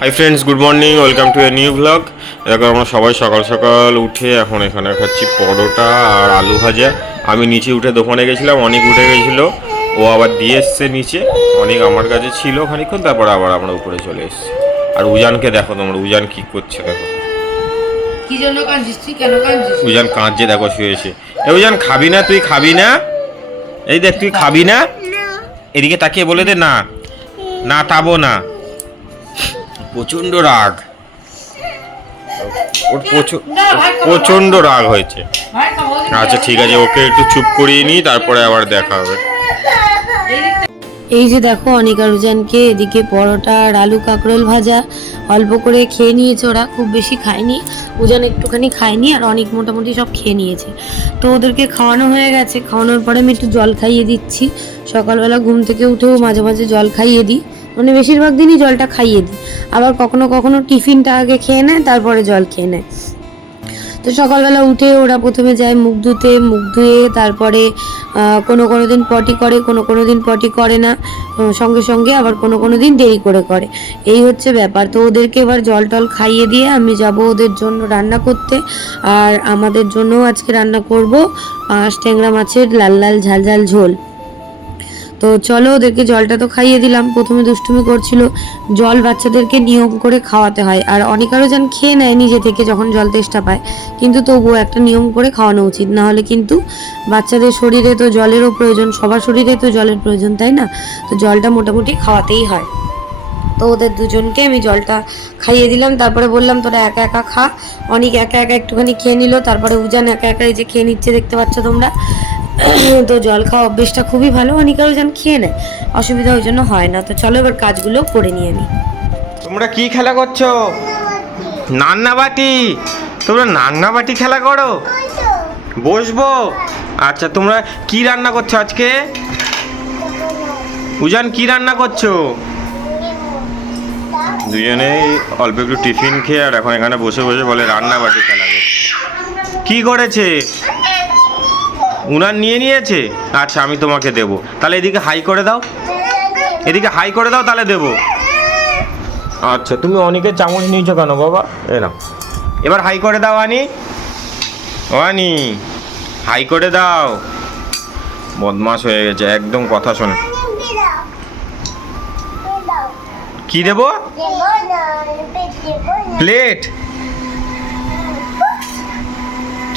Hi friends, good morning, welcome to a new blog. দেখো আমরা সবাই সকাল সকাল উঠে এখন এখানে খাচ্ছি পরোটা আর আলু ভাজা। আমি নিচে উঠে দোকানে গেছিলাম, অনেক উঠে গেছিলো, ও আবার দিয়ে এসছে নিচে। অনেক আমার কাছে ছিল খানিক্ষণ, তারপর আবার আমরা উপরে চলে এসেছি। আর উজানকে দেখো তোমরা, উজান কি করছে দেখো। কি জন্য কাঁদছিস তুই? কেন কাঁদছিস? উজান কাঁদছে দেখো, শুয়েছে। এ উজান, খাবি না? তুই খাবি না? এই দেখ, তুই খাবি না? এদিকে তাকিয়ে বলে দে না, না খাবো না। প্রচন্ড রাগ, ওর প্রচন্ড রাগ হয়েছে। আচ্ছা ঠিক আছে, ওকে একটু চুপ করিয়ে নিই, তারপরে আবার দেখা হবে। এই যে দেখো অনিকা রুজানকে এদিকে পরোটা আর আলু কাঁকরোল ভাজা অল্প করে খেয়ে নিয়েছে, ওরা খুব বেশি খায়নি। উজান একটুখানি খায়নি, আর অনেক মোটামুটি সব খেয়ে নিয়েছে। তো ওদেরকে খাওয়ানো হয়ে গেছে, খাওয়ানোর পরে আমি একটু জল খাইয়ে দিচ্ছি। সকালবেলা ঘুম থেকে উঠেও মাঝে মাঝে জল খাইয়ে দিই, মানে বেশিরভাগ দিনই জলটা খাইয়ে দিই। আবার কখনো কখনো টিফিনটা আগে খেয়ে নেয়, তারপরে জল খেয়ে নেয়। তো সকালবেলা উঠে ওরা প্রথমে যায় মুখ ধুতে, মুখ ধুয়ে তারপরে কোনো দিন পটি করে, কোনো দিন পটি করে না সঙ্গে সঙ্গে, আবার কোনো দিন দেরি করে। এই হচ্ছে ব্যাপার। তো ওদেরকে এবার জল টল খাইয়ে দিয়ে আমি যাব ওদের জন্য রান্না করতে। আর আমাদের জন্যও আজকে রান্না করব পাঁচ ট্যাংরা মাছের লাল লাল ঝাল ঝাল ঝোল। তো চলো, ওদেরকে জলটা তো খাইয়ে দিলাম। প্রথমে দুষ্টুমি করছিল, জল বাচ্চাদেরকে নিয়ম করে খাওয়াতে হয়। আর অনেকারও যেন খেয়ে নেয় নিজে থেকে যখন জল তেষ্টা পায়, কিন্তু তবুও একটা নিয়ম করে খাওয়ানো উচিত, না হলে কিন্তু বাচ্চাদের শরীরে তো জলেরও প্রয়োজন, সবার শরীরে তো জলের প্রয়োজন, তাই না? তো জলটা মোটামুটি খাওয়াতেই হয়। তো ওদের দুজনকে আমি জলটা খাইয়ে দিলাম, তারপরে বললাম তোরা একা একা খা। অনেক একা একা একটুখানি খেয়ে নিল, তারপরে উজান একা একা এই যে খেয়ে নিচ্ছে, দেখতে পাচ্ছ তোমরা। তো জল খাওয়া অভ্যেসটা খুবই ভালো, অনেকেরও যেন খেয়ে নেয়, অসুবিধা ওই জন্য হয় না। তো চলো এবার কাজগুলো করে নিয়ে আমি। তোমরা কি খেলা করছো? নান্নাবাটি? তোমরা নান্নাবাটি খেলা করো? বসবো? আচ্ছা, তোমরা কি রান্না করছো আজকে? উজান, কি রান্না করছো? দুজনেই অল্প একটু টিফিন খেয়ে আর এখন এখানে বসে বসে বলে রান্নাবাটি খেলা করছে। কি করেছে? উনার নিয়ে নিয়েছে? আচ্ছা, আমি তোমাকে দেবো। তাহলে এদিকে হাই করে দাও, এদিকে হাই করে দাও, তাহলে দেবো। আচ্ছা, তুমি অনেকের চামচ নিয়েছো কেন বাবা? এ নাও, এবার হাই করে দাও। আনি, ও আনি, হাই করে দাও। বদমাশ হয়ে গেছে একদম, কথা শোনে। কি দেবো? প্লেট?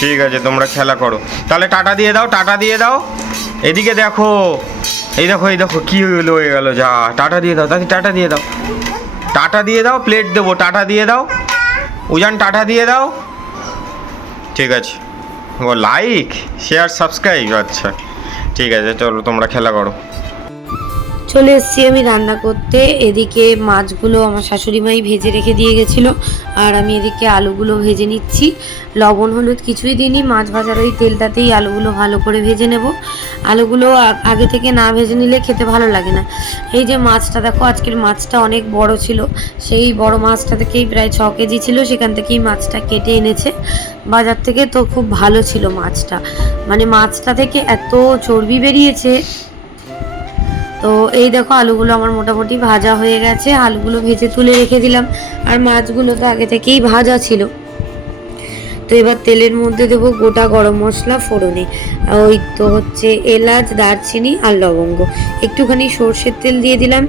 ঠিক আছে, তোমরা খেলা করো। তাহলে টাটা দিয়ে দাও, টাটা দিয়ে দাও। এদিকে দেখো, এই দেখো, এই দেখো কি হয়ে গেল। যা, টাটা দিয়ে দাও, তাকে টাটা দিয়ে দাও, টাটা দিয়ে দাও। প্লেট দেবো, টাটা দিয়ে দাও। উজান, টাটা দিয়ে দাও। ঠিক আছে, ও লাইক শেয়ার সাবস্ক্রাইব। আচ্ছা ঠিক আছে, চলো তোমরা খেলা করো। চলে এসেছি আমি রান্না করতে। এদিকে মাছগুলো আমার শাশুড়ি মাই ভেজে রেখে দিয়ে গেছিলো, আর আমি এদিকে আলুগুলো ভেজে নিচ্ছি। লবণ হলুদ কিছুই দিইনি, মাছ ভাজার ওই তেলটাতেই আলুগুলো ভালো করে ভেজে নেব। আলুগুলো আগে থেকে না ভেজে নিলে খেতে ভালো লাগে না। এই যে মাছটা দেখো, আজকের মাছটা অনেক বড় ছিল, সেই বড় মাছটা থেকেই প্রায় 6 কেজি ছিল, সেখান থেকেই মাছটা কেটে এনেছে বাজার থেকে। তো খুব ভালো ছিল মাছটা, মানে মাছটা থেকে এত চর্বি বেরিয়েছে। তো এই দেখো আলুগুলো আমার মোটামুটি ভাজা হয়ে গেছে, আলুগুলো ভেজে তুলে রেখে দিলাম, আর মাছগুলো তো আগে থেকেই ভাজা ছিল। তো এবার তেলের মধ্যে দেবো গোটা গরম মশলা ফোড়নে, ওই তো হচ্ছে এলাচ, দারচিনি আর লবঙ্গ। একটুখানি সর্ষের তেল দিয়ে দিলাম,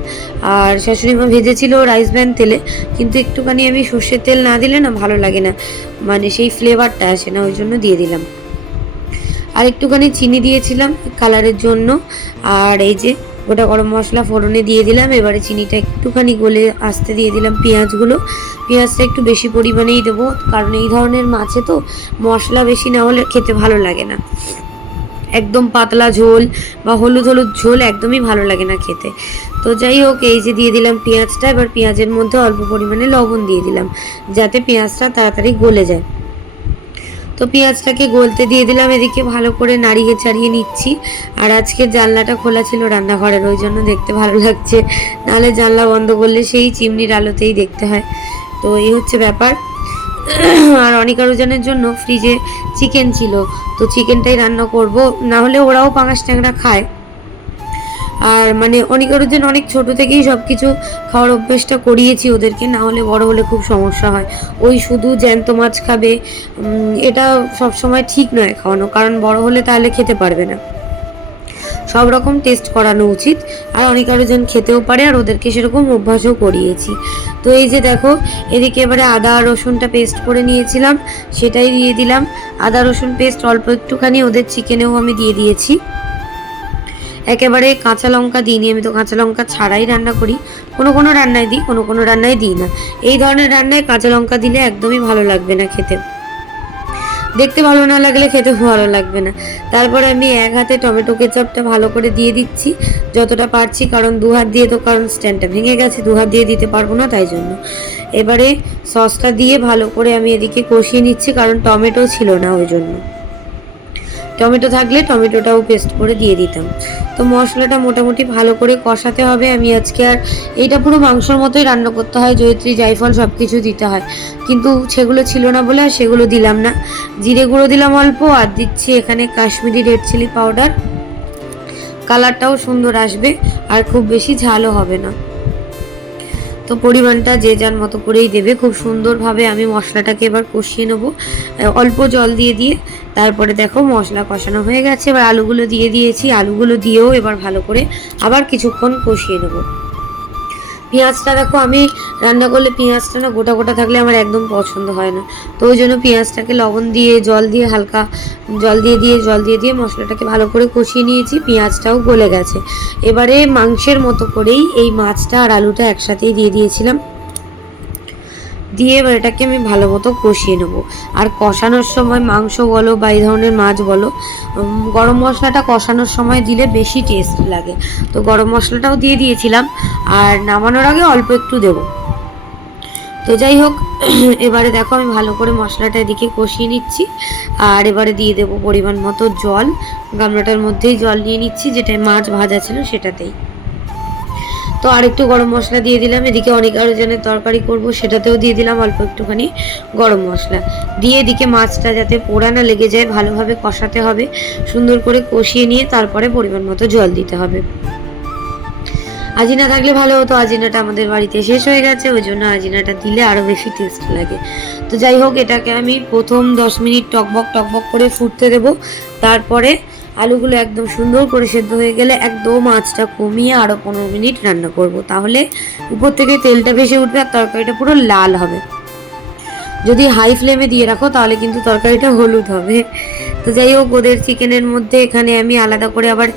আর শাশুড়ি মা ভেজেছিল রাইস ব্র্যান তেলে, কিন্তু একটুখানি আমি সর্ষের তেল না দিলে না ভালো লাগে না, মানে সেই ফ্লেভারটা আসে না, ওই জন্য দিয়ে দিলাম। আর একটুখানি চিনি দিয়েছিলাম কালারের জন্য। আর এই যে গোটা গরম মশলা ফোড়নে দিয়ে দিলাম। এবারে চিনিটা একটুখানি গলে আসতে দিয়ে দিলাম পেঁয়াজগুলো। পেঁয়াজটা একটু বেশি পরিমাণেই দেবো, কারণ এই ধরনের মাছে তো মশলা বেশি না হলে খেতে ভালো লাগে না। একদম পাতলা ঝোল বা হলুদ হলুদ ঝোল একদমই ভালো লাগে না খেতে। তো যাই হোক, এই যে দিয়ে দিলাম পেঁয়াজটা। এবার পেঁয়াজের মধ্যে অল্প পরিমাণে লবণ দিয়ে দিলাম, যাতে পেঁয়াজটা তাড়াতাড়ি গলে যায়। তো পেঁয়াজটাকে গলতে দিয়ে দিলাম, এদিকে ভালো করে নাড়িয়ে চাড়িয়ে নিচ্ছি। আর আজকে জানলাটা খোলা ছিল রান্নাঘরের, ওই জন্য দেখতে ভালো লাগছে, নাহলে জানলা বন্ধ করলে সেই চিমনির আলোতেই দেখতে হয়। তো এই হচ্ছে ব্যাপার। আর অনিকা রোজানের জন্য ফ্রিজে চিকেন ছিল, তো চিকেনটাই রান্না করব, না হলে ওরাও পাঙাশ ট্যাংরা খায়। আর মানে অনেক অনেক ছোট থেকেই সব কিছু খাওয়ার অভ্যেসটা করিয়েছি ওদেরকে, না হলে বড় হলে খুব সমস্যা হয়। ওই শুধু জ্যান্ত মাছ খাবে এটা সবসময় ঠিক নয় খাওয়ানো, কারণ বড় হলে তাহলে খেতে পারবে না। সব রকম টেস্ট করানো উচিত, আর অনেক জন খেতেও পারে, আর ওদেরকে সেরকম অভ্যাসও করিয়েছি। তো এই যে দেখো, এদিকে এবারে আদা রসুনটা পেস্ট করে নিয়েছিলাম, সেটাই দিয়ে দিলাম। আদা রসুন পেস্ট অল্প একটুখানি ওদের চিকেনেও আমি দিয়ে দিয়েছি। একেবারে কাঁচা লঙ্কা দিইনি, আমি তো কাঁচা লঙ্কা ছাড়াই রান্না করি, কোনো রান্নায় দিই, কোনো রান্নায় দিই না। এই ধরনের রান্নায় কাঁচা লঙ্কা দিলে একদমই ভালো লাগবে না খেতে, দেখতে ভালো না লাগলে খেতে ভালো লাগবে না। তারপরে আমি এক হাতে টমেটো কেচাপটা ভালো করে দিয়ে দিচ্ছি যতটা পারছি, কারণ দু হাত দিয়ে তো, কারণ স্ট্যান্ডটা ভেঙে গেছে, দু হাত দিয়ে দিতে পারবো না, তাই জন্য। এবারে সসটা দিয়ে ভালো করে আমি এদিকে কষিয়ে নিচ্ছি, কারণ টমেটো ছিল না, ওই জন্য। টমেটো থাকলে টমেটোটাও পেস্ট করে দিয়ে দিতাম। তো মশলাটা মোটামুটি ভালো করে কষাতে হবে। আমি আজকে আর এইটা পুরো মাংসর মতোই রান্না করতে হয়, জয়িত্রী জায়ফল সব কিছু দিতে হয়, কিন্তু সেগুলো ছিল না বলে আর সেগুলো দিলাম না। জিরে গুঁড়ো দিলাম অল্প, আর দিচ্ছি এখানে কাশ্মীরি রেড চিলি পাউডার, কালারটাও সুন্দর আসবে আর খুব বেশি ঝালও হবে না। তো পরিমাণটা যে যার মতো করেই দেবে। খুব সুন্দরভাবে আমি মশলাটাকে এবার কষিয়ে নেবো অল্প জল দিয়ে। তারপরে দেখো মশলা কষানো হয়ে গেছে, এবার আলুগুলো দিয়ে দিয়েছি, আলুগুলো দিয়েও এবার ভালো করে আবার কিছুক্ষণ কষিয়ে নেবো। পেঁয়াজটা দেখো, আমি রান্না করলে পেঁয়াজটা না গোটা থাকলে আমার একদম পছন্দ হয় না, তো ওই জন্য পেঁয়াজটাকে লবণ দিয়ে হালকা জল দিয়ে মশলাটাকে ভালো করে কষিয়ে নিয়েছি। পেঁয়াজটাও গলে গেছে। এবারে মাংসের মতো করেই এই মাছটা আর আলুটা একসাথেই দিয়ে দিয়েছিলাম, দিয়ে এবার এটাকে আমি ভালো মতো কষিয়ে নেবো। আর কষানোর সময় মাংস বলো বা এই ধরনের মাছ বলো, গরম মশলাটা কষানোর সময় দিলে বেশি টেস্ট লাগে। তো গরম মশলাটাও দিয়ে দিয়েছিলাম, আর নামানোর আগে অল্প একটু দেবো। তো যাই হোক, এবারে দেখো আমি ভালো করে মশলাটা এদিকে কষিয়ে নিচ্ছি, আর এবারে দিয়ে দেবো পরিমাণ মতো জল। গামলাটার মধ্যেই জল নিয়ে নিচ্ছি, যেটায় মাছ ভাজা ছিল সেটাতেই। তো আর একটু গরম মশলা দিয়ে দিলাম। এদিকে অনেক আরও জনের তরকারি করব, সেটাতেও দিয়ে দিলাম অল্প একটুখানি গরম মশলা দিয়ে। এদিকে মাছটা যাতে পোড়া না লেগে যায় ভালোভাবে কষাতে হবে, সুন্দর করে কষিয়ে নিয়ে তারপরে পরিমাণ মতো জল দিতে হবে। আজিনা থাকলে ভালো হতো, আজিনাটা আমাদের বাড়িতে শেষ হয়ে গেছে, ওই জন্য আজিনাটা দিলে আরও বেশি টেস্ট লাগে। তো যাই হোক, এটাকে আমি প্রথম 10 মিনিট টকবক করে ফুটতে দেবো। তারপরে আলুগুলো একদম সুন্দর করে সেদ্ধ হয়ে গেলে একদম আঁচটা কমিয়ে আরও 15 মিনিট রান্না করব, তাহলে উপর থেকে তেলটা ভেসে উঠবে আর তরকারিটা পুরো লাল হবে। যদি হাই ফ্লেমে দিয়ে রাখো তাহলে কিন্তু তরকারিটা হলুদ হবে। তো যাই হোক, ওদের চিকেনের মধ্যে এখানে আমি আলাদা করে আবার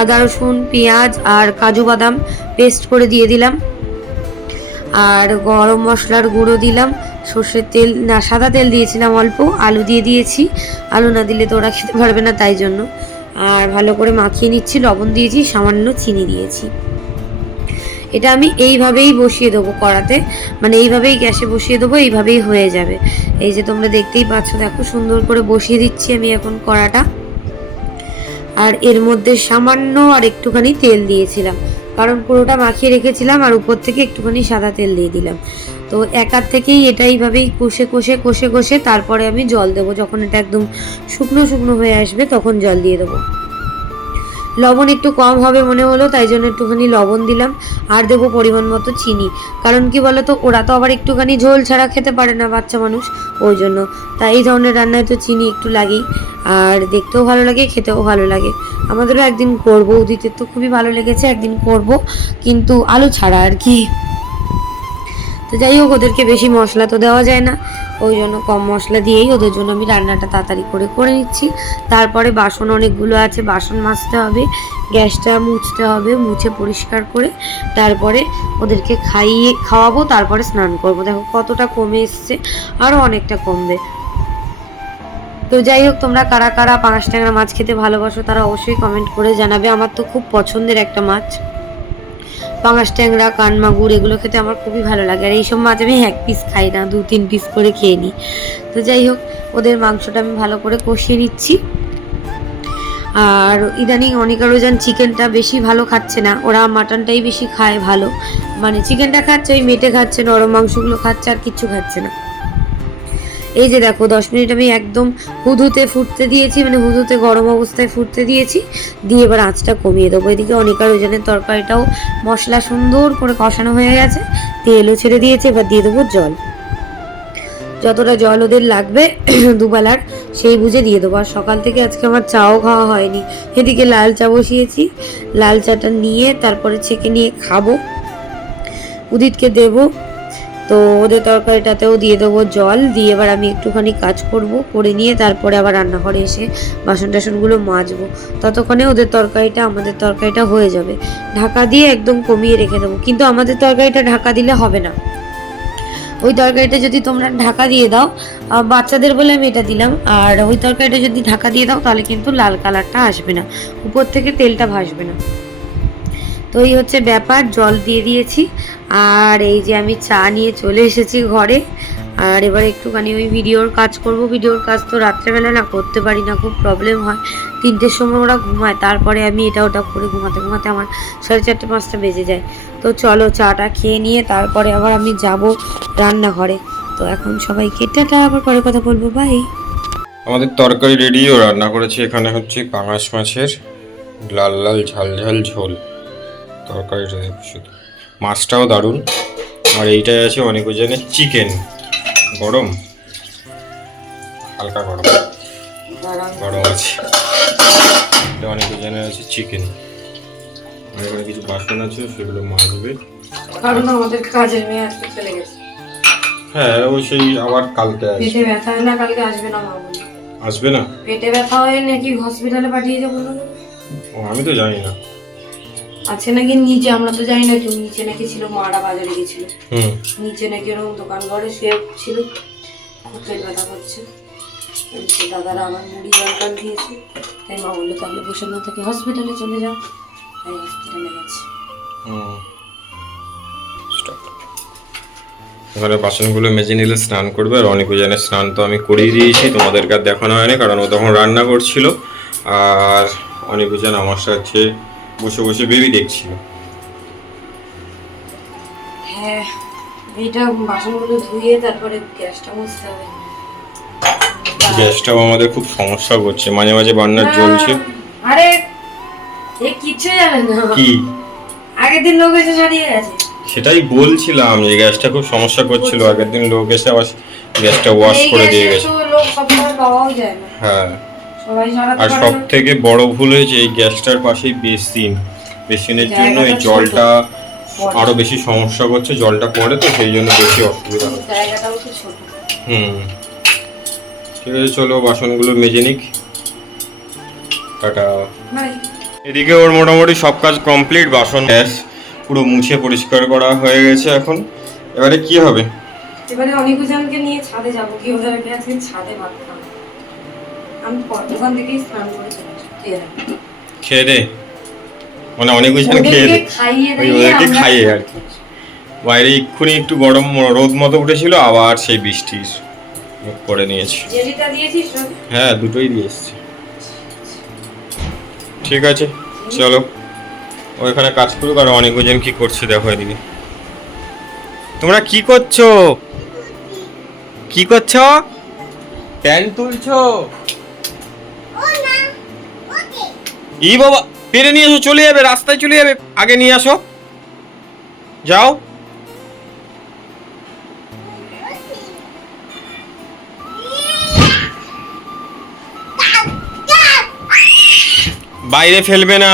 আদা রসুন পেঁয়াজ আর কাজু বাদাম পেস্ট করে দিয়ে দিলাম, আর গরম মশলার গুঁড়ো দিলাম, সর্ষের তেল না সাদা তেল দিয়েছিলাম অল্প, আলু দিয়ে দিয়েছি, আলু না দিলে তো ওরা খেতে পারবে না, তাই জন্য। আর ভালো করে মাখিয়ে নিচ্ছি, লবণ দিয়েছি, সামান্য চিনি দিয়েছি। এটা আমি এইভাবেই বসিয়ে দেবো কড়াতে, মানে এইভাবেই গ্যাসে বসিয়ে দেবো, এইভাবেই হয়ে যাবে। এই যে তোমরা দেখতেই পাচ্ছ, দেখো সুন্দর করে বসিয়ে দিচ্ছি আমি এখন কড়াটা। আর এর মধ্যে সামান্য আর একটুখানি তেল দিয়েছিলাম, কারণ পুরোটা মাখিয়ে রেখেছিলাম, আর উপর থেকে একটুখানি সাদা তেল দিয়ে দিলাম। তো একার থেকেই এটা এইভাবেই কষে তারপরে আমি জল দেবো। যখন এটা একদম শুকনো হয়ে আসবে তখন জল দিয়ে দেবো। লবণ একটু কম হবে মনে হলো, তাই জন্য একটুখানি লবণ দিলাম, আর দেবো পরিমাণ মতো চিনি। কারণ কি বলো তো, ওরা তো আবার একটুখানি ঝোল ছাড়া খেতে পারে না, বাচ্চা মানুষ, ওই জন্য। তাই এই ধরনের রান্নায় তো চিনি একটু লাগেই, আর দেখতেও ভালো লাগে, খেতেও ভালো লাগে। আমাদেরও একদিন করবো, উদিতের তো খুবই ভালো লেগেছে, একদিন করব, কিন্তু আলু ছাড়া আর কি। তো যাই হোক, ওদেরকে বেশি মশলা তো দেওয়া যায় না, ওই জন্য কম মশলা দিয়েই ওদের জন্য আমি রান্নাটা তাড়াতাড়ি করে নিচ্ছি। তারপরে বাসন অনেকগুলো আছে, বাসন মাজতে হবে, গ্যাসটা মুছতে হবে, মুছে পরিষ্কার করে তারপরে ওদেরকে খাওয়াবো, তারপরে স্নান করব। দেখো কতটা কমে এসছে, আরও অনেকটা কমবে। তো যাই হোক, তোমরা কারা কারা পাঙাশ ট্যাংরা মাছ খেতে ভালোবাসো তারা অবশ্যই কমেন্ট করে জানাবে। আমার তো খুব পছন্দের একটা মাছ পাঙাশ ট্যাংরা, কানমাগুর, এগুলো খেতে আমার খুবই ভালো লাগে। আর এইসব মাছ আমি 1 পিস খাই না, 2-3 পিস করে খেয়ে নিই। তো যাই হোক, ওদের মাংসটা আমি ভালো করে কষিয়ে নিচ্ছি। আর ইদানিং অনেক আরও চিকেনটা বেশি ভালো খাচ্ছে না, ওরা মাটনটাই বেশি খায় ভালো, মানে চিকেনটা খাচ্ছে, ওই মেটে খাচ্ছে, নরম মাংসগুলো খাচ্ছে, আর কিচ্ছু খাচ্ছে না। এই যে দেখো 10 মিনিট আমি একদম হুদুতে ফুটতে দিয়েছি, মানে হুদুতে গরম অবস্থায় ফুটতে দিয়েছি, দিয়ে এবার আঁচটা কমিয়ে দেবো। এদিকে অনিকার ওজনের তরকারিটাও মশলা সুন্দর করে কষানো হয়ে গেছে, তেলও ছেড়ে দিয়েছে। এবার দিয়ে দেবো জল, যতটা জল ওদের লাগবে দুবেলার সেই বুঝে দিয়ে দেবো। আর সকাল থেকে আজকে আমার চাও খাওয়া হয়নি, এদিকে লাল চা বসিয়েছি, লাল চাটা নিয়ে তারপরে ছেঁকে নিয়ে খাবো, উদিতকে দেবো। তো ওদের তরকারিটাতেও দিয়ে দেবো জল, দিয়ে এবার আমি একটুখানি কাজ করব, করে নিয়ে তারপরে আবার রান্নাঘরে এসে বাসন টাসনগুলো মাজবো। ততক্ষণে ওদের তরকারিটা আমাদের তরকারিটা হয়ে যাবে। ঢাকা দিয়ে একদম কমিয়ে রেখে দেবো, কিন্তু আমাদের তরকারিটা ঢাকা দিলে হবে না। ওই তরকারিটা যদি তোমরা ঢাকা দিয়ে দাও, বাচ্চাদের বলে আমি এটা দিলাম, আর ওই তরকারিটা যদি ঢাকা দিয়ে দাও তাহলে কিন্তু লাল কালারটা আসবে না, উপর থেকে তেলটা ভাসবে না। তো এই হচ্ছে ব্যাপার, জল দিয়ে দিয়েছি। আর এই যে আমি চা নিয়ে চলে এসেছি ঘরে। আর এবার একটুখানি ওই ভিডিওর কাজ করব। ভিডিওর কাজ তো রাত্রেবেলা না করতে পারি না, খুব প্রবলেম হয়। 3টের সময় ওরা ঘুমায়, তারপরে আমি এটা ওটা করে ঘুমাতে ঘুমাতে আমার 4:30 5টা বেজে যায়। তো চলো চাটা খেয়ে নিয়ে তারপরে আবার আমি যাব রান্নাঘরে। তো এখন সবাইকে টাটা, আবার পরে কথা বলবো, বাই। আমাদের তরকারি রেডিও রান্না করেছি। এখানে হচ্ছে পাঙাশ মাছের লাল লাল ঝাল ঝাল ঝোল, তরকারিটা দেখো শুধু, মাছটাও দারুণ। আর এইটাই আছে অনেক ওজনের চিকেন, গরম, হালকা গরম গরম আছে। এটা অনেক ওজনের আছে চিকেন। আর এখানে কিছু বাসন আছে, সেগুলো মাজবে। কারণ আমাদের কাজের মেয়ে আজকে চলে গেছে। হ্যাঁ, ও সেই আবার কালকে আসবে। পেটে ব্যথা হয় না, কালকে আসবে না মা বলল। আসবে না? পেটে ব্যথা হয় নাকি হসপিটালে পাঠিয়ে যাবো বললো না? ও, আমি তো জানি না। আছে নাকি নিচে, আমরা তো জানি না। কেউ নিচে নাকি ছিল, মারা বাজারে গেছিল, হুম, নিচে নাকি ওরকম দোকান ঘরে সে ছিল, খুব পেট ব্যথা করছে। দাদারা আমার মুড়ি দরকার দিয়েছে, তাই মা বললো তাহলে বসে না থেকে হসপিটালে চলে যাও, তাই হসপিটালে গেছে। এখানে বাসনগুলো মেজে নিলে স্নান করবে। আর অনেক ওজনের স্নান তো আমি করিয়ে দিয়েছি, তোমাদেরকে আর দেখানো হয়নি কারণ ও তখন রান্না করছিল। আর অনেক ওজন আমার সাথে বসে বসে বেবি দেখছিল। হ্যাঁ, এইটা বাসনগুলো ধুয়ে তারপরে গ্যাসটা মুছতে হবে। গ্যাসটাও আমাদের খুব সমস্যা করছে, মাঝে মাঝে বান্নার জ্বলছে। আরে এ কিচ্ছু জানে না, কি আগের দিন লোক এসে সারিয়ে গেছে। সেটাই বলছিলাম যে গ্যাসটা খুব সমস্যা করছিল। আগের দিন লোক এসে আবার গ্যাসটা ওয়াশ করে দিয়ে গেছে। লোক সবসময় পাওয়াও যায় না। হ্যাঁ, সবাই সারাতে আর পারে সব না। থেকে বড় ভুল হয়েছে এই গ্যাসটার পাশেই বেসিন, বেসিনের জন্য এই জায়গাটা জলটা ছোট। আরো বেশি সমস্যা করছে। জলটা পড়ে তো সেই জন্য বেশি অসুবিধা হচ্ছে। জায়গাটাও তো ছোট। ঠিক আছে, চলো বাসনগুলো মেজে নিক। টাটা। নাই এদিকে ওর মোটামুটি সব কাজ কমপ্লিট, বাসন গ্যাস পুরো মুছে পরিষ্কার করা হয়ে গেছে। এখন এবারে কি হবে? এবারে অনেকজনকে নিয়ে ছাদে যাবো, কি ওদের আগে আজকে ছাদে ভাত খাবো। আমি দোকান থেকেই স্নান করে চলে আসি। খেয়ে দে, মানে অনেক কিছু খেয়ে দে, ওই ওদেরকে খাইয়ে আর কি। বাইরে এক্ষুনি একটু গরম রোদ মতো উঠেছিল, আবার সেই বৃষ্টির মুখ করে নিয়েছি। জেলিটা দিয়েছিস? হ্যাঁ, দুটোই দিয়ে এসছি। ঠিক আছে, চলো ওইখানে কাজ করুক। আর অনেক ওজন কি করছে দেখো এদিকে। তোমরা কি করছো? কি করছো? প্যান্ট তুলছো? ই বাবা, পেরে নিয়ে এসো, চলে যাবে, রাস্তায় চলে যাবে। আগে নিয়ে আসো, যাও। বাইরে ফেলবে না,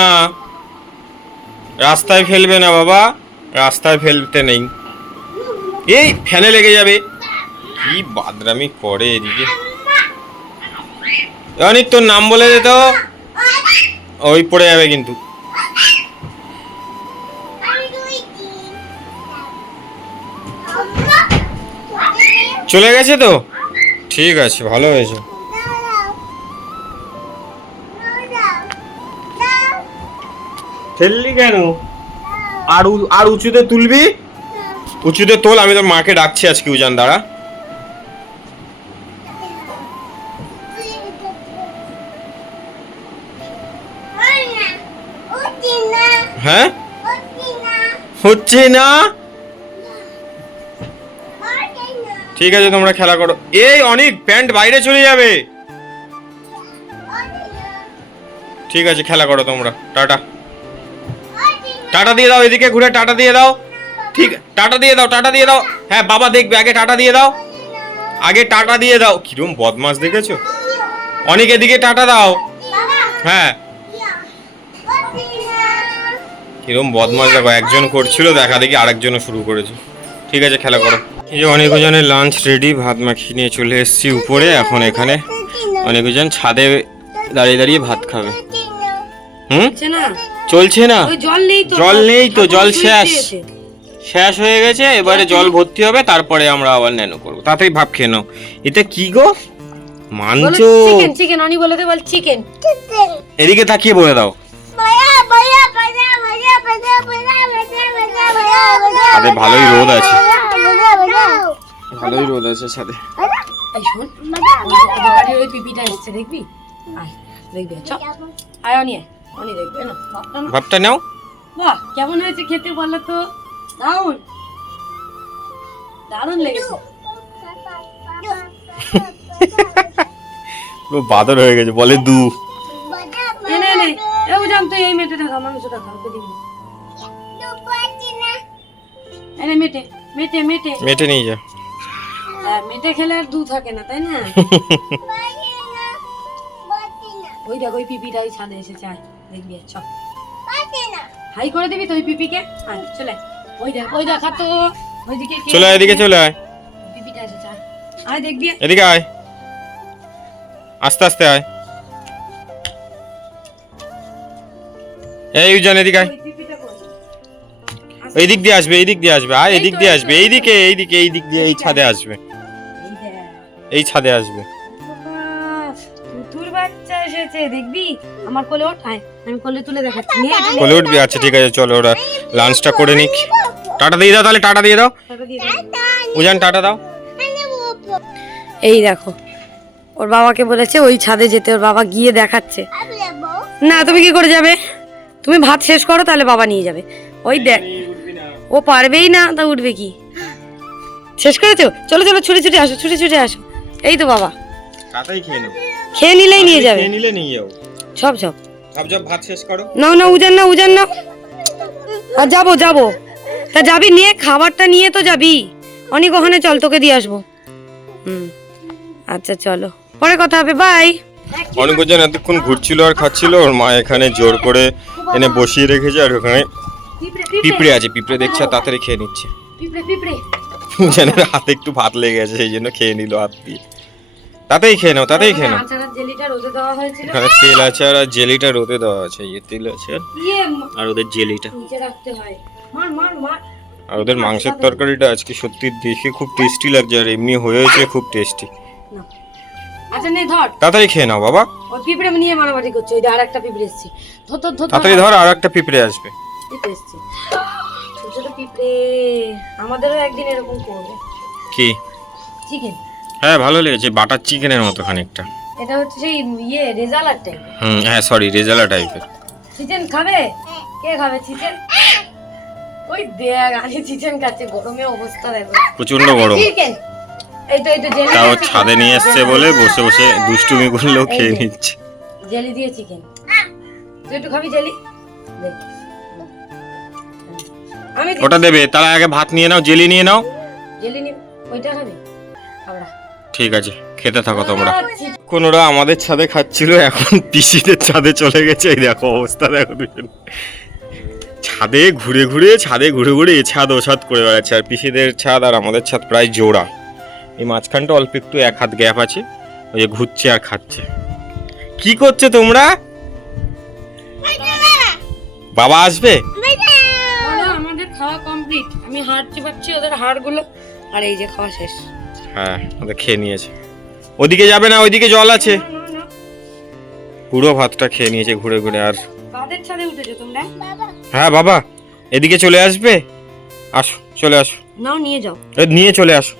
রাস্তায় ফেলবে না বাবা, রাস্তায় ফেলতে নেই। এই ফ্যানে লেগে যাবে। কি বাদরামি করে এদিকে। অনেক, তোর নাম বলে দে তো, ওই পড়ে যাবে কিন্তু। চলে গেছে তো, ঠিক আছে, ভালো হয়েছে। ফেললি কেন? আর উঁচুতে তুলবি, উঁচুতে তোল। আমি তোর মাকে ডাকছি আজকে, উজান দাঁড়া। হ্যাঁ, হচ্ছে না, ঠিক আছে তোমরা খেলা করো। এই অনেক প্যান্ট বাইরে চলে যাবে। ঠিক আছে খেলা করো তোমরা, টাটা। টাটা দিয়ে দাও, এদিকে ঘুরে টাটা দিয়ে দাও। ঠিক, টাটা দিয়ে দাও, টাটা দিয়ে দাও। হ্যাঁ বাবা দেখবে, আগে টাটা দিয়ে দাও, আগে টাটা দিয়ে দাও। কিরম বদমাস দেখেছো? অনেক এদিকে টাটা দাও। হ্যাঁ কিরম বদমাস দেখো, একজন করছিল দেখা দেখি আরেকজনও শুরু করেছে। ঠিক আছে খেলা করো। এই যে অনেকজনের লাঞ্চ রেডি, ভাত মাখিয়ে নিয়ে চলে এসেছি উপরে। এখন এখানে অনেকজন ছাদে দাঁড়িয়ে দাঁড়িয়ে ভাত খাবে। চলছে না, জল নেই তো, জল শেষ হয়ে গেছে। এবারে জল ভর্তি হবে, তারপরে আমরা আবার ন্যানো করবো। তাড়াতাড়ি ভাব খেয়ে নাও। এটা কি গো মানছো? চিকেন অনি বলে দে, বল চিকেন। এদিকে তাকিয়ে বলে দাও। ছাদে ভালোই রোদ আছে, ভালোই রোদ আছে ছাদে। এই শোন, ওই পিপিটা এসছে দেখবি? আয় দেখবি, চল আয় অনি, অনি দেখবে না ভাবটা নাও। বাহ কেমন হয়েছে খেতে বলো তো? দারুন, দারুন লেগেছে। বাদর হয়ে গেছে, বলে দু। নে নে, এও জান তো এই মেটে ঢাকা মাংসটা খাও তো দিবি। এনে মেটে মেটে মেটে মেটে নিয়ে যা। হ্যাঁ মেটে খেলে আর দু থাকে না, তাই না? ওই দেখ ওই পিপিটা ওই ছাদে এসেছে, আয় দেখবি, চল হাই করে দিবি তো ওই পিপিকে। আয় চলে, ওই দেখ তো ওইদিকে চলে আয়, এদিকে চলে আয়। পিপিটা এসেছে, আয় আয় দেখবি, এদিকে আয়, আস্তে আস্তে আয়। এই জন এদিকে আয়, ওই পিপিটা কই? এই দিক দিয়ে আসবে, এই দিক দিয়ে আসবে। আয় এদিক দিয়ে আসবে, এইদিকে এইদিকে এই দিক দিয়ে এই ছাদে আসবে, এই দেখ এই ছাদে আসবে। তুতুর বাচ্চা এসেছে দেখবি। আমার কোলে ওঠ, আয় আমি কোলে তুলে দেখাচ্ছি। নিয়ে কোলে উঠবি? আচ্ছা ঠিক আছে চলো, ওরা লাঞ্চটা করে নিক। টাটা দিয়ে দাও তাহলে, টাটা দিয়ে দাও। উজান টাটা দাও। এই দেখো ওর বাবাকে বলেছে ওই ছাদে যেতে, ওর বাবা গিয়ে দেখাচ্ছে। না তুমি কি করে যাবে? তুমি ভাত শেষ করো তাহলে বাবা নিয়ে যাবে। ওই দেখ ও পারবেই না, তা উঠবে কি? শেষ করেছো? চলো চলো ছুটে ছুটে আসো, ছুটে ছুটে আসো। এই তো বাবা টাটাই খেয়ে নাও, খেয়ে নিলেই নিয়ে যাবে। খেয়ে নিলে নিয়ে যাও। সব সব সব ভাত শেষ করো। নাও না উজান না, উজান না। আর যাবো যাবো, তা যাবি নিয়ে, খাবারটা নিয়ে তো যাবি। অনেক ওখানে চল, তোকে দিয়ে আসবো। আচ্ছা চলো, পরে কথা হবে, বাই। অনেকজন এতক্ষণ ঘুরছিল আর খাচ্ছিল, ওর মা এখানে জোর করে এনে বসিয়ে রেখেছে। আর ওখানে পিঁপড়ে আছে, পিঁপড়ে দেখছে আর তাড়াতাড়ি খেয়ে নিচ্ছে। উজানের হাতে একটু ভাত লেগে গেছে, সেই জন্য খেয়ে নিল হাত দিয়ে। তাতেই খেয়ে নাও, তাতেই খেয়ে নাও। এখানে তেল আছে আর জেলিটা রোদে দেওয়া আছে। এই তেল আছে আর ওদের জেলিটা, আর ওদের মাংসের তরকারিটা আজকে সত্যি দেখে খুব টেস্টি লাগছে। আর এমনি হয়েছে খুব টেস্টি। তাড়াতাড়ি খেয়ে নাও বাবা। ওই পিঁপড়ে নিয়ে মারামারি করছে, ওই আরেকটা পিঁপড়ে এসেছে। ধর ধর ধর, তাড়াতাড়ি ধর, আর একটা পিঁপড়ে আসবে। এসেছে ছোট ছোট পিঁপড়ে। আমাদেরও একদিন এরকম করবে। কি চিকেন? হ্যাঁ ভালো লেগেছে, বাটার চিকেনের মতো খানিকটা। এটা হচ্ছে সেই রেজালার টাইপ। হ্যাঁ সরি, রেজালা টাইপের। চিকেন খাবে? কে খাবে চিকেন? ওই দেখ আগে চিকেন খাচ্ছে, গরমে অবস্থা দেখো প্রচন্ড গরম। চিকেন এই তো জেলি, তাও ছাদে নিয়ে এসছে বলে বসে বসে দুষ্টুমি করলেও খেয়ে নিচ্ছে। জেলি দিয়ে চিকেন। তুই একটু খাবি জেলি? দেখ আমি ওটা দেবে, তার আগে ভাত নিয়ে নাও, জেলি নিয়ে নাও। জেলি নি, ওইটা খাবি? খাবড়া। ঠিক আছে খেতে থাকো তোমরা। কোনরা আমাদের ছাদে খাচ্ছিল, এখন পিসিদের ছাদে চলে গেছে। এই দেখো অবস্থা দেখো, দুজন ছাদে ঘুরে ঘুরে এ ছাদ ও ছাদ করে বেড়াচ্ছে। আর পিসিদের ছাদ আর আমাদের ছাদ প্রায় জোড়া। এই মাঝখানটা অল্প একটু এক হাত গ্যাপ আছে, ওই যে ঘুরছে আর খাচ্ছে। কি করছে তোমরা? বাবা আসবে? আমাদের খাওয়া কমপ্লিট। আমি হাড় চিবাচ্ছি ওদের হাড়গুলো, আর এই যে খাওয়া শেষ। হ্যাঁ ওদের খেয়ে নিয়েছে। ওদিকে যাবে না, ওইদিকে জল আছে। পুরো ভাতটা খেয়ে নিয়েছে ঘুরে ঘুরে। আর কাদের ছাদে উঠেছো তোমরা? হ্যাঁ বাবা এদিকে চলে আসবে, আসো চলে আসো। নাও নিয়ে যাও, নিয়ে চলে আসো।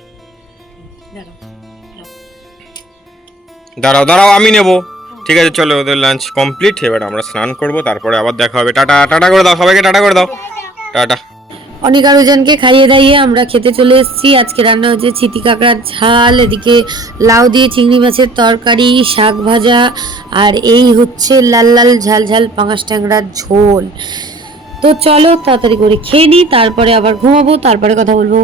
দাঁড়াও দাঁড়াও আমি নেবো। ঠিক আছে চলো, ওদের লাঞ্চ কমপ্লিট। এবার আমরা স্নান করব, তারপরে আবার দেখা হবে। টাটা টাটা করে দাও সবাইকে, টাটা করে দাও, টাটা। অনেক আরোজনকে খাইয়ে দাইয়ে আমরা খেতে চলে এসেছি। আজকে রান্না হচ্ছে চিতি কাঁকড়ার ঝাল, এদিকে লাউ দিয়ে চিংড়ি মাছের তরকারি, শাক ভাজা, আর এই হচ্ছে লাল লাল ঝাল ঝাল পাঙাশ ট্যাংরার ঝোল। তো চলো তাড়াতাড়ি করে খেয়ে নিই, তারপরে আবার ঘুমাবো, তারপরে কথা বলবো।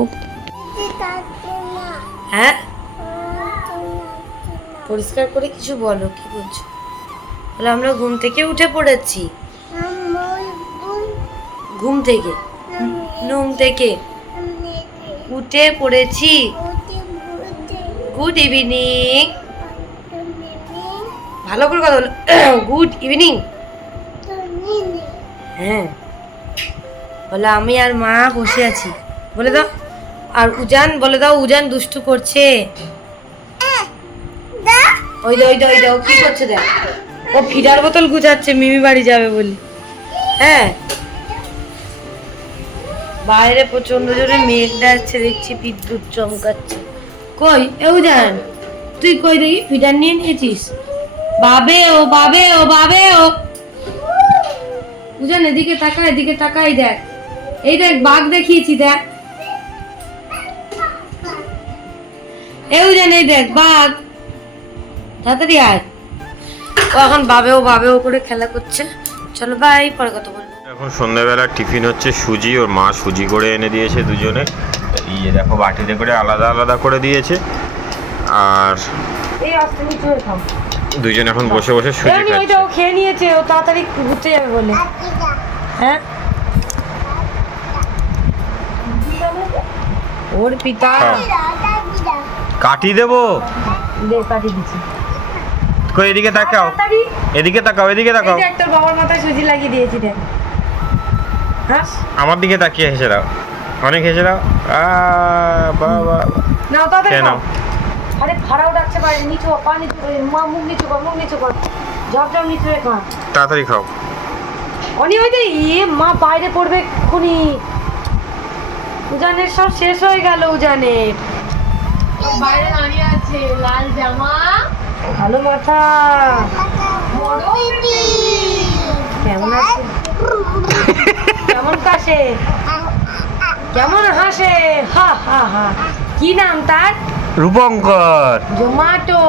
হ্যাঁ, পরিষ্কার করে কিছু বলো, কি বলছো? বলে আমরা ঘুম থেকে উঠে পড়েছি। ঘুম থেকে উঠে পড়েছি। Good evening. ভালো করে কথা বলো। Good evening. হ্যাঁ, বলে আমি আর মা বসে আছি। বলে দাও। আর উজান বলে দাও, উজান দুষ্টু করছে। ওই দাও কি করছে দেখ, ও ফিডার বোতল গুছাচ্ছে মিমি বাড়ি যাবে বলি। হ্যাঁ, বাইরে প্রচন্ড জোরে মেঘ ডাকছে, দেখছি বিদ্যুৎ চমকাচ্ছে। কই এ উজান, তুই কই দেখি ফিডার নিয়ে নিয়েছিস? বাবে ও উজান এদিকে তাকা, এই দেখ বাঘ দেখিয়েছি, দেখ এ উজান, এই দেখ বাঘ, তাড়াতাড়ি আয়। ও এখন বাবেও করে খেলা করছে। চলো বাই, পরে কথা বলবো। এখন সন্ধ্যাবেলা টিফিন হচ্ছে সুজি, ওর মা সুজি করে এনে দিয়েছে দুজনে। ইয়ে দেখো বাটিতে করে আলাদা আলাদা করে দিয়েছে, আর এই আস্তে নিচে খাও। দুজন এখন বসে বসে সুজি খাচ্ছে। ও খেয়ে নিয়েছে, ও তাড়াতাড়ি ঘুরতে যাবে বলে। হ্যাঁ, ওর পিতা কাটি দেবো। দে কাটি দিচ্ছি। কই এদিকে তাকাও, এদিকে তাকাও। এই দেখ তোর বাবার মাথায় সুজি লাগিয়ে দিয়েছি, দেখ। হাস, আমার দিকে তাকিয়ে হেসে দাও, অনেক হেসে দাও। বাবা নাও তাড়াতাড়ি খেয়ে নাও। নাও। আরে ফাড়াও ডাকছে বাইরে, নিচু পা নিচু, মা মুখ নিচু কর, ঝপ নিচু রে খা। তাড়াতাড়ি খাও। অনি ওই যে মা বাইরে পড়বে এক্ষুনি। উজানের সব শেষ হয়ে গেল। উজানের বাইরে দাঁড়িয়ে আছে, লাল জামা, ভালো মাথা। কেমন আছে, কেমন কাশে, কেমন হাসে, হা হা হা। কি নাম তার? রূপঙ্কর। জোমাটো।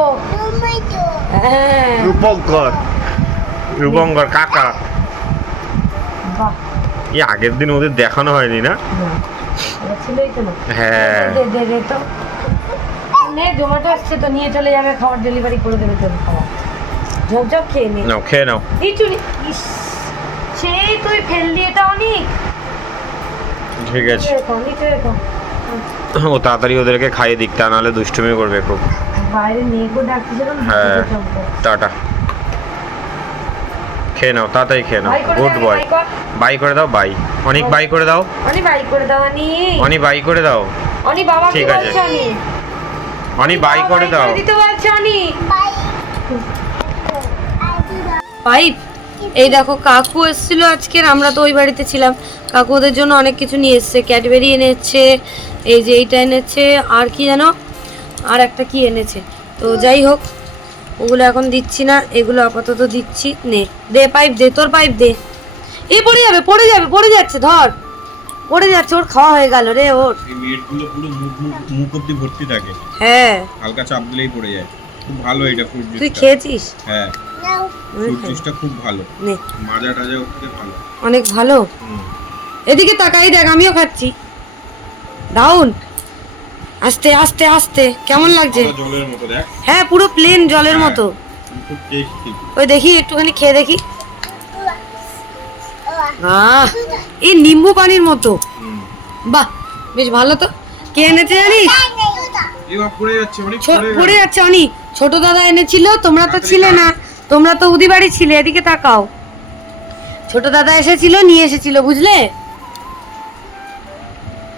হ্যাঁ, রূপঙ্কর কাকা। বাহ, এই আগের দিন ওদের দেখানো হয়নি না? ছিলই তো না। হ্যাঁ, দে তো নে, জোম্যাটো আসছে তো, নিয়ে চলে যাবে, খাবার ডেলিভারি করে দেবে তোর খাবার। ঝপঝপ খেয়ে নে। নাও খেয়ে নাও। ইস, সেই তুই ফেল দিয়েটা অনেক। ঠিক আছে, নিচে রেখো। ও তাড়াতাড়ি ওদেরকে খাইয়ে দিক, তা নাহলে দুষ্টুমি করবে খুব। বাইরে মেঘও ডাকছিল। হ্যাঁ, টাটা। খেয়ে নাও, তাড়াতাড়ি খেয়ে নাও। Good boy. বাই করে দাও, বাই। অনেক বাই করে দাও। অনি বাই করে দাও। অনি বাই করে দাও। অনি বাবা কি ঠিক আছে। বলছে? অনি বাই করে দাও। দিতে বলছে অনি। পাইপ। এই দেখো কাকু এসেছিল আজকের, আমরা তো ওই বাড়িতে ছিলাম। কাকু ওদের জন্য অনেক কিছু নিয়ে এসছে, ক্যাডবেরি এনেছে, এই যে এইটা এনেছে, আর কি জানো, আর একটা কি এনেছে। তো যাই হোক, ওগুলো এখন দিচ্ছি না, এগুলো আপাতত দিচ্ছি। নে দে পাইপ, দে তোর পাইপ দে। এই পড়ে যাচ্ছে, ধর পড়ে যাচ্ছে, ওর খাওয়া হয়ে গেল রে ওর। এই মেটগুলো পুরো মুখ অব্দি ভর্তি থাকে, হ্যাঁ, হালকা চাপ দিলেই পড়ে যায়। খুব ভালো এটা ফ্রুট জুস। তুই খেয়েছিস? হ্যাঁ, ফ্রুট জুসটা খুব ভালো, নে, মাজা টাজা উঠতে ভালো। অনেক ভালো। এদিকে তাকাই দেখ, আমিও খাচ্ছি। ডাউন, আস্তে আস্তে আস্তে। কেমন লাগছে? পুরো জলের মতো দেখ। হ্যাঁ, পুরো প্লেন জলের মতো। খুব টেস্টি। ওই দেখি একটুখানি খেয়ে দেখি। এই নিম্বু পানির মতো। বাহ, বেশ ভালো তো। কে এনেছে জানিস? এবার পড়ে যাচ্ছে, অনেক পড়ে যাচ্ছে অনি। ছোট দাদা এনেছিল, তোমরা তো ছিলে না, তোমরা তো উদি বাড়ি ছিলে। এদিকে তাকাও, ছোট দাদা এসেছিল, নিয়ে এসেছিল, বুঝলে?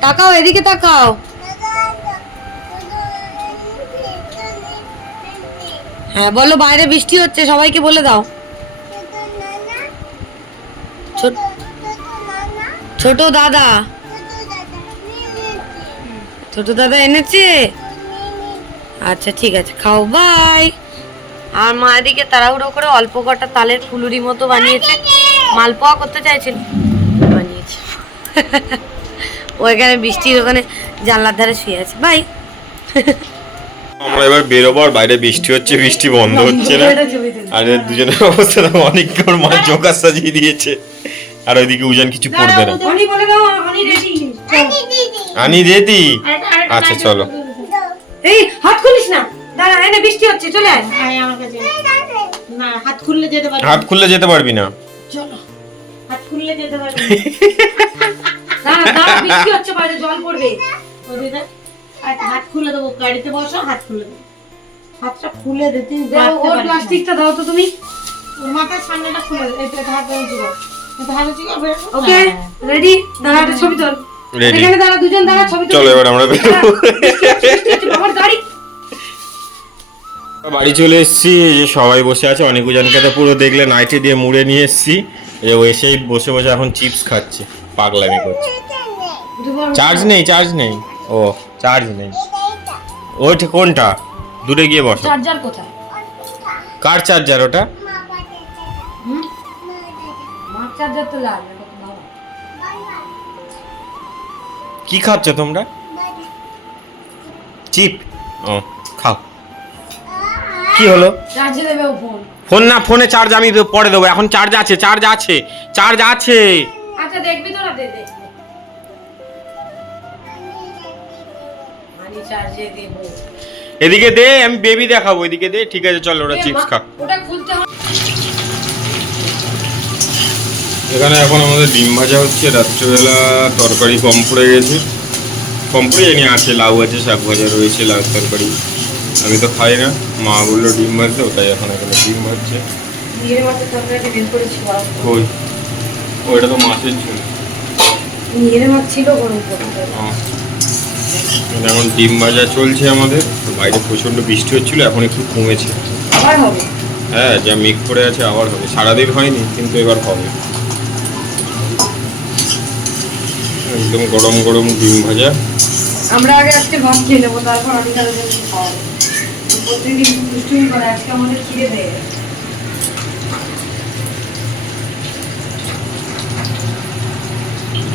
তাকাও, এদিকে তাকাও। হ্যাঁ বলো, বাইরে বৃষ্টি হচ্ছে, সবাইকে বলে দাও। ছোট দাদা এনেছে। আচ্ছা ঠিক আছে, খাও, বাই। আর মা এদিকে তাড়াহুড়ো করে অল্প কটা তালের ফুলুরি মতো বানিয়েছে, মালপোয়া করতে চাইছিল, বানিয়েছে। ওইখানে বৃষ্টির ওখানে জানলার ধারে শুয়ে আছে। বাই। আমরা এবার বেরোবো, আর বাইরে বৃষ্টি হচ্ছে, বৃষ্টি বন্ধ হচ্ছে না। আর এর দুজনের অবস্থা অনেক ওর মা জোকার সাজিয়ে দিয়েছে, আর ওইদিকে উজান কিছু পড়বে না। আনি রেডি? আচ্ছা চলো। এই হাত খুলিস না, দাঁড়া, এনে বৃষ্টি হচ্ছে, চলে আয়। আয় আমার কাছে। না, হাত খুললে যেতে পারবি। হাত খুললে যেতে পারবি না। চলো, হাত খুললে যেতে পারবি। দাঁড়া দাঁড়া, বৃষ্টি হচ্ছে, বাইরে জল পড়বে। ওদিকে হাত খুলে দেবো, গাড়িতে বসো, হাত খুলে দেবো। হাতটা খুলে দিতে দাও, ওর প্লাস্টিকটা দাও তো তুমি। ওর মাথার সামনেটা খুলে দে। এটা হাত ধরে দিও, এটা হাতে ঠিক হবে। ওকে, রেডি? দাঁড়া, একটা ছবি তোল। রেডি? এখানে দাঁড়া, দুজন দাঁড়া, ছবি তোল। চলো এবার আমরা বেরোবো। আমার গাড়ি। বাড়ি চলে এসেছি, এই যে সবাই বসে আছে। অনেক উজানকে তো পুরো দেখলে নাইটি দিয়ে মুড়ে নিয়ে এসেছি। এই ও এসেই বসে বসে এখন চিপস খাচ্ছে, পাগলামি করছে। চার্জ নেই, চার্জ নেই। ও চার্জ নেই। ওইটা কোনটা? দূরে গিয়ে বসো। চার্জার কোথায়? কার চার্জার ওটা? মার চার্জার তো লাগবে। কি খাচ্ছ তোমরা? চিপ? ও খাও। কি হলো? চার্জে দেবে ও ফোন। ফোন না, ফোনে চার্জ আমি পরে দেবো, এখন চার্জ আছে, চার্জ আছে, চার্জ আছে। আচ্ছা দেখবি তোরা, দে দে। আমি চার্জে দেব। এদিকে দে, আমি বেবি দেখাবো, এদিকে দে। ঠিক আছে চল, ওরা চিপস খা। ওটা খুলতে হবে। এখানে এখন আমাদের ডিম ভাজা হচ্ছে। রাত্রেবেলা তরকারি কম পড়ে গেছে, কম পড়ে জানি আছে, লাউ আছে, শাক ভাজা রয়েছে, লাউ তরকারি। আমি তো খাই না, মা বললো ডিম ভাজতে, ওটাই এখন এখানে ডিম ভাজছে। নিয়ে মাছের তরকারিটা বের করেছি গরম করে। ওই ওইটা তো মাছের ঝোল। নিয়ে মাছ ছিল গরম করে। এখন ডিম ভাজা চলছে আমাদের। বাইরে প্রচণ্ড বৃষ্টি হচ্ছিল, এখন একটু কমেছে। আবার হবে? হ্যাঁ, যা মেঘ করে আছে আবার হবে। সারাদিন হয়নি, কিন্তু এবার হবে। একদম গরম গরম ডিম ভাজা। আমরা আগে আজকে ভাত খেয়ে নেবো, তারপর আমি তাদের জন্য খাওয়াবো। প্রতিদিন দুষ্টুমি করে, আজকে আমাদের খিদে পেয়ে গেছে।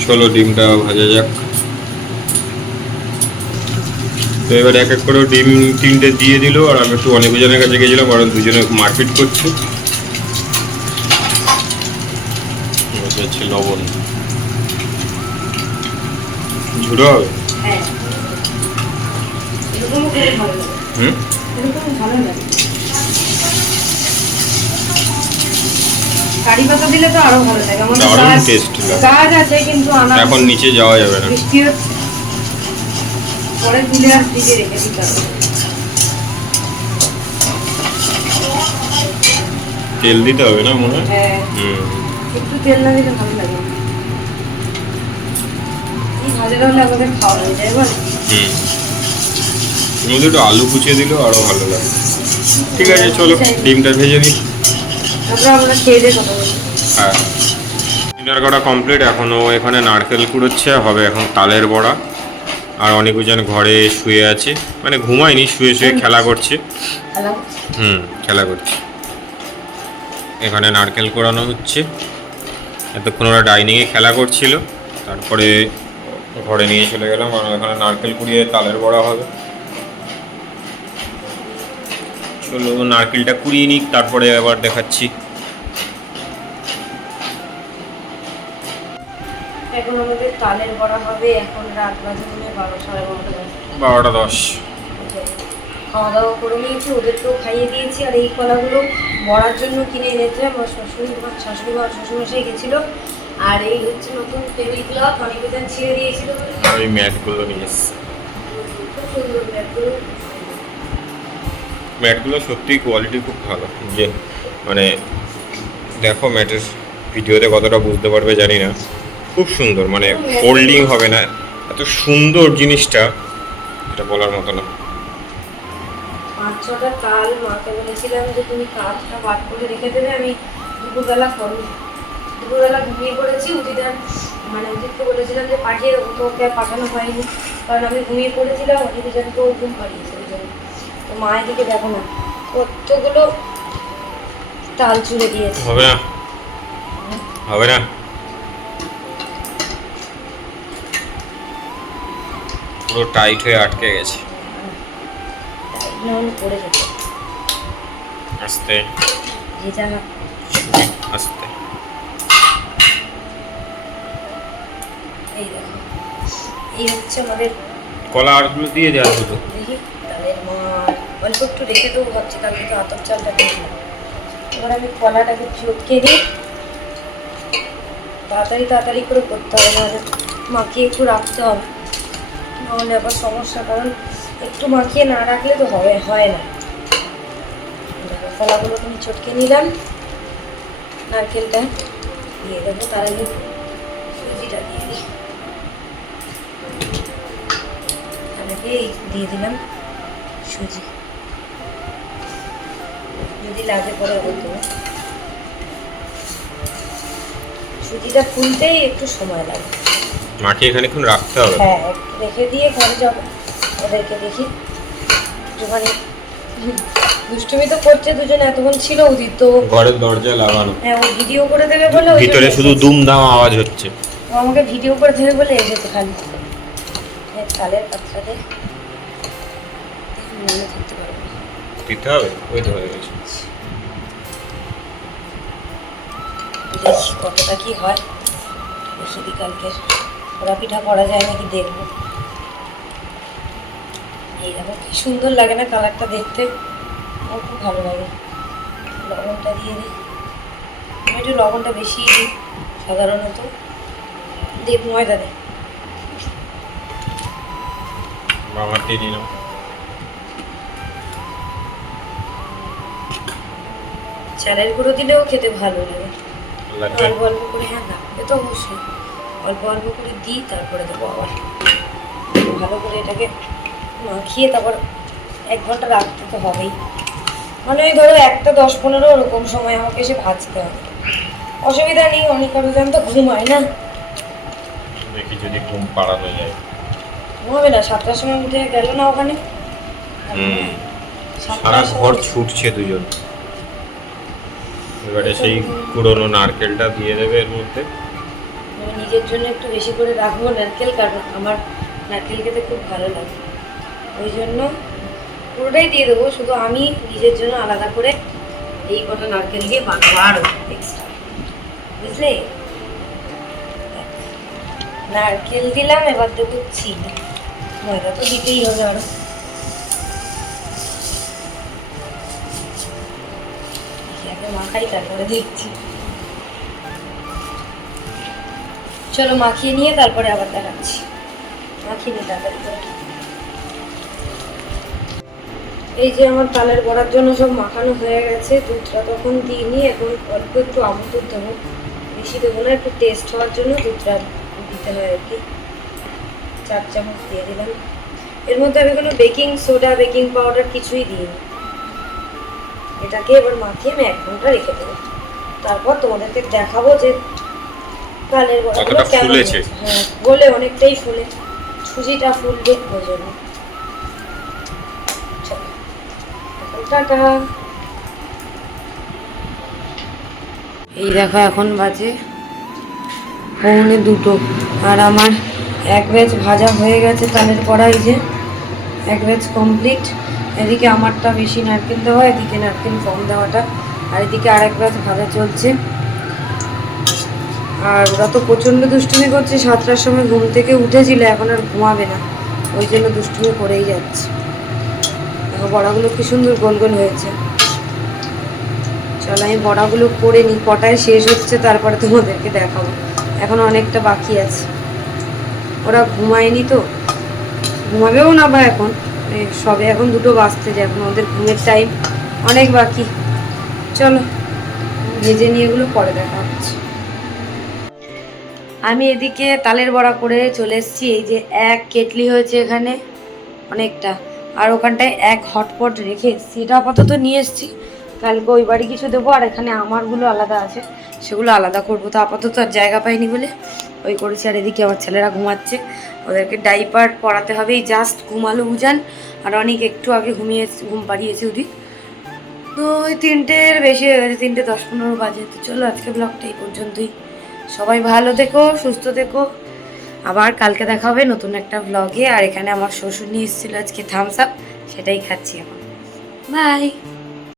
চলো ডিমটা ভাজা যাক। তো এবার এক এক করে ডিম 3টে দিয়ে দিল, আর আমি একটু অনেক জনের কাছে গেছিলাম, কারণ দুজনে মারপিট করছে। বসে হচ্ছে লবণ, ঝুড়ো হবে। হ্যাঁ, এরকমও খেলে ভালো লাগে। এরকম ভালো লাগে। কারি পাতা দিলে তো আরো ভালো লাগে। আমাদের দারুণ গাছ- টেস্ট লাগে। গাছ আছে কিন্তু আনা এখন নিচে যাওয়া যাবে না। বৃষ্টি হচ্ছে, পরে তুলে আর দিকে রেখে দিতে হবে। তেল দিতে হবে না মনে হয়? হ্যাঁ, একটু তেল না দিলে ভালো লাগে না। এই ভাজাটা হলে আমাদের খাওয়া হয়ে যায় বল। এর মধ্যে একটু আলু কুচিয়ে দিলেও আরো ভালো লাগে। ঠিক আছে চলো ডিমটা ভেজে দিই। তারপরে আমরা খেয়ে দিয়ে কথা বলি। হ্যাঁ, ডিনার করা কমপ্লিট। এখনও এখানে নারকেল কুড়োচ্ছে, হবে এখন তালের বড়া। আর অনেকজন ঘরে শুয়ে আছে, মানে ঘুমায়নি, শুয়ে শুয়ে খেলা করছে। হ্যালো, খেলা করছে। এখানে নারকেল কোড়ানো হচ্ছে। এতক্ষণ ওরা ডাইনিংয়ে খেলা করছিল, তারপরে ঘরে নিয়ে চলে গেলাম। আর এখানে নারকেল কুড়িয়ে তালের বড়া হবে। চলো নারকেলটা কুড়িয়ে নিক, তারপরে আবার দেখাচ্ছি। এখন আমাদের তালের বড়া হবে। এখন রাত বাজে মনে হয় 12:30 12:10। খাওয়া দাওয়া করে নিয়েছি, ওদেরকেও খাইয়ে দিয়েছি। আর এই কলাগুলো বড়ার জন্য কিনে এনেছে আমার শ্বশুরমশাই গেছিলো। আর এই হচ্ছে নতুন টেবিল ক্লথ, অনেকজন ছিঁড়ে দিয়েছিল। আর ওই ম্যাটগুলো নিয়ে এসছি। খুব সুন্দর ম্যাটগুলো। ম্যাটগুলো সত্যিই কোয়ালিটি খুব ভালো। যে মানে দেখো ম্যাটের ভিডিওতে কতটা বুঝতে পারবে জানি না, খুব সুন্দর, মানে ফোল্ডিং হবে না, এত সুন্দর জিনিসটা, এটা বলার মতো না। 5-6টা কাল মাকে বলেছিলাম যে তুমি কাজটা বাদ করে রেখে দেবে, আমি দুপুরবেলা ঘুমিয়ে পড়েছি। উদিতকে বলেছিলাম যে পাঠিয়ে দেবো, তো ওকে আর পাঠানো হয়নি, কারণ আমি ঘুমিয়ে পড়েছিলাম। অজিতকে ও ঘুম পাড়িয়েছে ওই জন্য। তো মা এদিকে দেখো না কতগুলো তাল চুড়ে দিয়েছে। হবে না, হবে না। পুরো টাইট হয়ে আটকে গেছে। নাহলে পড়ে যেত। আস্তে ভেজা হাত। আস্তে। এই দেখো, এই হচ্ছে আমাদের কলা আরগুলো দিয়ে দেওয়া দুটো। দেখি তালের মার অল্প একটু রেখে দেবো ভাবছি, কালকে তো আতপ চালটা দেখলাম। এবার আমি কলাটাকে চটকে দিই, তাড়াতাড়ি করে করতে হবে, নাহলে মাখিয়ে একটু রাখতে হবে, নাহলে আবার সমস্যা, কারণ একটু মাখিয়ে না রাখলে তো হয় না। দেখো কলাগুলো আমি চটকে নিলাম, নারকেলটা দিয়ে দেবো, তার আগে সুজিটা দিয়ে দিই। এই দিয়ে দিলাম সুজি, যদি লাগে পরে বলতে। সুজিটা ফুলতেই একটু সময় লাগে, মাখিয়ে খানিকক্ষণ রাখতে হবে। হ্যাঁ একটু রেখে দিয়ে ঘরে যাবো, ওদেরকে দেখি একটুখানি দুষ্টুমি তো করছে দুজনে, এতক্ষণ ছিল উদিত তো ঘরের দরজা লাগানো, হ্যাঁ ও ভিডিও করে দেবে বলে ওই ভিতরে জন্য শুধু এসেছে। দুমদাম আওয়াজ হচ্ছে। ও আমাকে ভিডিও করে দেবে বলে এসেছে খালি। হ্যাঁ তালের পাত্রাতে মনে থাকতে পারবো না। দিতে হবে, ওই তো হয়ে গেছে। দেখি কতটা কি হয়, দেখি বিকালকে ওরা পিঠা করা যায় নাকি দেখবো। এই দেখো কি সুন্দর লাগে না কালারটা দেখতে, আমার খুব ভালো লাগে। লবণটা দিয়ে দিই, আমি একটু লবণটা বেশি দিই সাধারণত। দেখ ময়দা দে, বাবার দিয়ে দিলাম। চালের গুঁড়ো দিলেও খেতে ভালো লাগে। লাগবে? অল্প অল্প করে, হ্যাঁ না এ তো অবশ্যই অল্প অল্প করে দিই, তারপরে দেবো আবার ভালো করে এটাকে মাখিয়ে, তারপর 1 ঘন্টা রাখতে তো হবেই। মানে ওই ধরো 1টা 10-15 ওরকম সময় আমাকে এসে ভাজতে হবে, অসুবিধা নেই। অনেক আরো তো ঘুমায় না, দেখি যদি ঘুম পাড়ানো যায়। ঘুমাবে না, 7টার সময় উঠে গেল না ওখানে। সারা ঘর ছুটছে দুজন। এবারে সেই পুরোনো নারকেলটা দিয়ে দেবে এর মধ্যে। আমি নিজের জন্য একটু বেশি করে রাখবো নারকেল, কারণ আমার নারকেল খেতে খুব ভালো লাগে, ওই জন্য পুরোটাই দিয়ে দেবো। শুধু আমি নিজের জন্য আলাদা করে এই কটা নারকেল দিয়ে বানাবো আরও এক্সট্রা, বুঝলে? নারকেল দিলাম, এবার দেবো চিনি, ময়দা তো দিতেই হবে আরো। মাখাই তারপরে দেখছি, চলো মাখিয়ে নিয়ে তারপরে আবার দেখাচ্ছি। মাখিয়ে নিয়ে তাড়াতাড়ি করে। এই যে আমার তালের বড়ার জন্য সব মাখানো হয়ে গেছে, দুধটা তখন দিইনি, এখন অল্প একটু আমুল দুধ দেবো, বেশি দেবো না, একটু টেস্ট হওয়ার জন্য দুধটা দিতে হয় আর কি। 4 চামচ দিয়ে দিলাম। এর মধ্যে আমি কোনো বেকিং সোডা বেকিং পাউডার কিছুই দিইনি। এটাকে এবার মাখিয়ে আমি 1 ঘন্টা রেখে দেবো, তারপর তোমাদেরকে দেখাবো যে তালের বড়াগুলো কেমন হয়েছে। হ্যাঁ বলে অনেকটাই ফুলে, সুজিটা ফুলবে ওই জন্য। টাটা। এই দেখো এখন বাজে 1:45, আর আমার 1 ব্যাচ ভাজা হয়ে গেছে তালের বড়া। এই যে 1 ব্যাচ কমপ্লিট। এদিকে আমারটা বেশি নারকেল দেওয়া, এদিকে নারকেল কম দেওয়াটা, আর এদিকে আরেক ব্যাচ ভাজা চলছে। আর ওরা তো প্রচণ্ড দুষ্টুমি করছে, 7টার সময় ঘুম থেকে উঠেছিল, এখন আর ঘুমাবে না, ওই জন্য দুষ্টুমি করেই যাচ্ছে। দেখো বড়াগুলো কি সুন্দর গোল গোল হয়েছে। চলো আমি বড়াগুলো করে নিই, কটায় শেষ হচ্ছে তারপরে তোমাদেরকে দেখাবো, এখন অনেকটা বাকি আছে। ওরা ঘুমায়নি তো, ঘুমাবেও না বা এখন সবে এখন 2টো বাজতে যায়, এখন ওদের ঘুমের টাইম অনেক বাকি। চলো ভেজে নিয়ে এগুলো পরে দেখা হচ্ছে। আমি এদিকে তালের বড়া করে চলে এসেছি। এই যে 1 কেটলি হয়েছে এখানে অনেকটা, আর ওখানটায় 1 হটপট রেখে এসেছি, এটা আপাতত নিয়ে এসেছি, কালকে ওই বাড়ি কিছু দেবো, আর এখানে আমারগুলো আলাদা আছে, সেগুলো আলাদা করবো। তো আপাতত আর জায়গা পাইনি বলে ওই করেছি। আর এদিকে আমার ছেলেরা ঘুমাচ্ছে, ওদেরকে ডাইপার পরাতে হবে। এই জাস্ট ঘুমালো উজান, আর অনেক একটু আগে ঘুম পাড়িয়েছে ওদিক। তো ওই 3টের বেশি হয়ে গেছে, 3:10-15 বাজে। তো চলো আজকে ব্লগটা এই পর্যন্তই। সবাই ভালো থেকো, সুস্থ থেকো, আবার কালকে দেখা হবে নতুন একটা ব্লগে। আর এখানে আমার শ্বশুর নিয়ে এসেছিলো আজকে থামস আপ, সেটাই খাচ্ছি এখন। বাই।